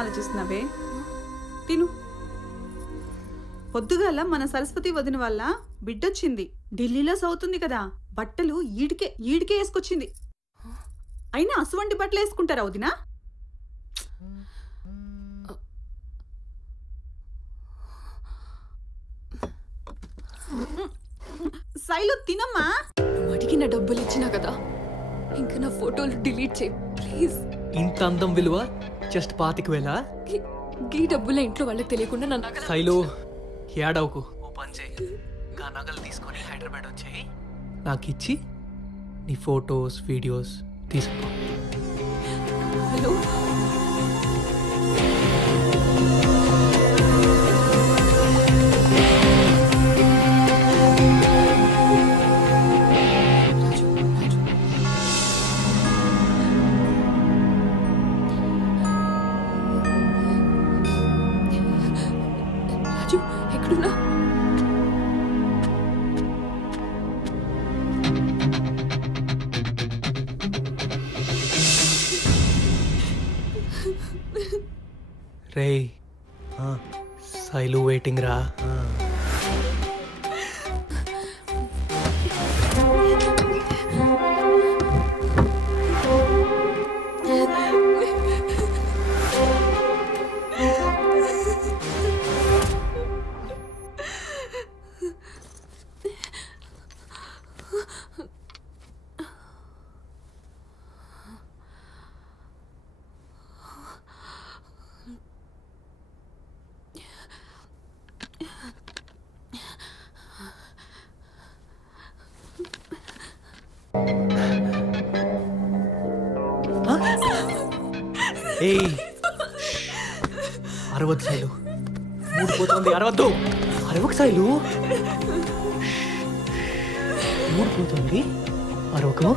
ఆలోచిస్తున్నావే? తిను. పొద్దుగాల మన సరస్వతి వదిన వల్ల బిడ్డొచ్చింది. ఢిల్లీలో సౌతుంది కదా, బట్టలు ఈడికే వేసుకొచ్చింది. అయినా అసువంటి బట్టలు వేసుకుంటారా వదినా? శైలు తినమ్మా. నువ్వు అడిగిన డబ్బులు ఇచ్చినా కదా, ఇంకా నా ఫోటోలు డిలీట్ చేయి ప్లీజ్. ఇంత అందం విలువ జస్ట్ 25,000? ఈ డబ్బుల ఇంట్లో వాళ్ళకి తెలియకుండా నా నగలు. శైలు ఏడవకు, ఓ పని చేయి, ఆ నగలు తీసుకొని హైదరాబాద్ వచ్చాయి, నాకు ఇచ్చి నీ ఫొటోస్ వీడియోస్ తీసుకో. హలో, రాజు ఎక్కడున్నా? రేయ్, శైలు వెయిటింగ్ రా. ఏయ్, అరవద్దు శైలు, మూడిపోతుంది, అరవద్దు, అరవకు శైలు, మూడిపోతుంది, అరవకు.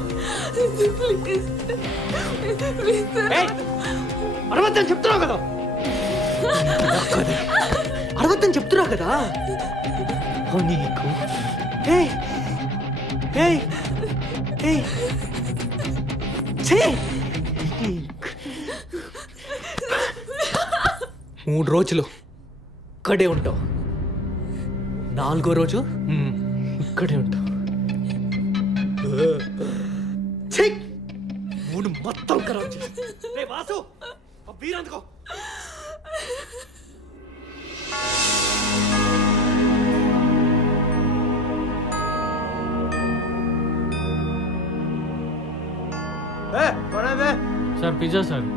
అరవద్దని చెప్తున్నావు కదా, అరవద్దని చెప్తున్నా కదా నీకు. ఏయ్ ఏయ్ ఏయ్, 3 రోజులు ఇక్కడే ఉంటావు, 4వ రోజు ఇక్కడే ఉంటావు. 3 మొత్తం ఖరాబ్ చేసి వాసు బీరందుకో. Sir pizza sir.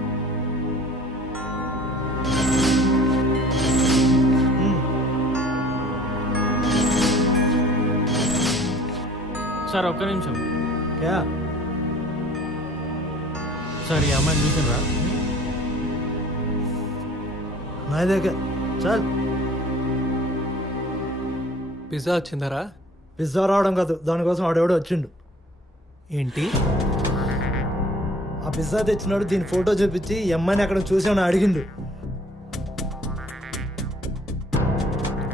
సార్ ఒక్క నిమిషం. సార్ ఈ అమ్మాయిని చూసినరా? చాలు, పిజ్జా వచ్చిందరా? పిజ్జా రావడం కాదు, దానికోసం ఆడెవడో వచ్చిండు. ఏంటి? ఆ పిజ్జా తెచ్చినాడు, దీని ఫోటో చూపించి ఈ అమ్మాయిని అక్కడ చూసామని అడిగిండు.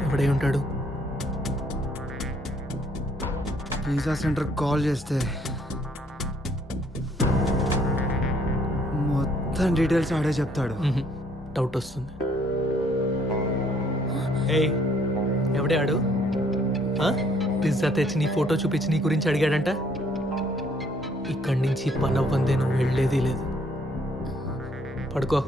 ఎవడై ఉంటాడు? పిజ్జా సెంటర్ కాల్ చేస్తే మొత్తం డీటెయిల్స్ ఆడే చెప్తాడు. డౌట్ వస్తుంది. ఏయ్, ఎవడే ఆడు? పిజ్జా తెచ్చి నీ ఫోటో చూపించి నీ గురించి అడిగాడంట. ఇక్కడి నుంచి పని అవ్వందే నువ్వు వెళ్ళేది లేదు. పడుకో.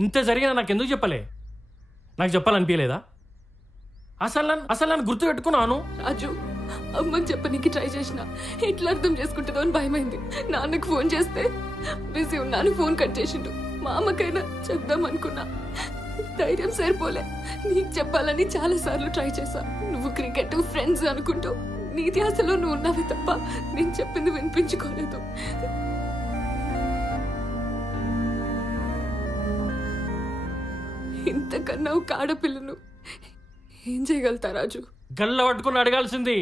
ఇంత జరిగినా నాకు ఎందుకు చెప్పలే? నాకు చెప్పాలనిపించలేదా? అసలు నన్ను గుర్తు పెట్టుకున్నాను. రాజు, అమ్మకి చెప్పనీకి ట్రై చేసిన, ఎట్లా అర్థం చేసుకుంటుందో అని భయమైంది. నాన్నకు ఫోన్ చేస్తే బిజీ ఉన్నాను, ఫోన్ కట్ చేసిండు. మా అమ్మకైనా చెప్దాం అనుకున్నా, ధైర్యం సరిపోలే. నీకు చెప్పాలని చాలా సార్లు ట్రై చేశా. నువ్వు క్రికెట్ ఫ్రెండ్స్ అనుకుంటూ నీ ధ్యాసలో నువ్వు ఉన్నావే తప్ప నేను చెప్పింది వినిపించుకోలేదు. ఇంతకన్నా ఒక ఆడపిల్లను ఏం చేయగలుగుతా రాజు? గల్ల పట్టుకుని అడగాల్సింది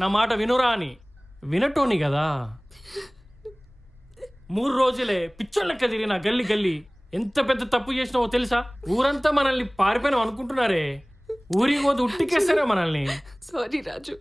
నా మాట వినురా అని. వినటోని కదా. 3 రోజులే పిచ్చోళ్ళ లెక్క తిరిగిన గల్లి గల్లి. ఎంత పెద్ద తప్పు చేసినావో తెలుసా? ఊరంతా మనల్ని పారిపోయినాం అనుకుంటున్నారే. ఊరికి పోతే ఉట్టికేస్తారా మనల్ని. సారీ రాజు.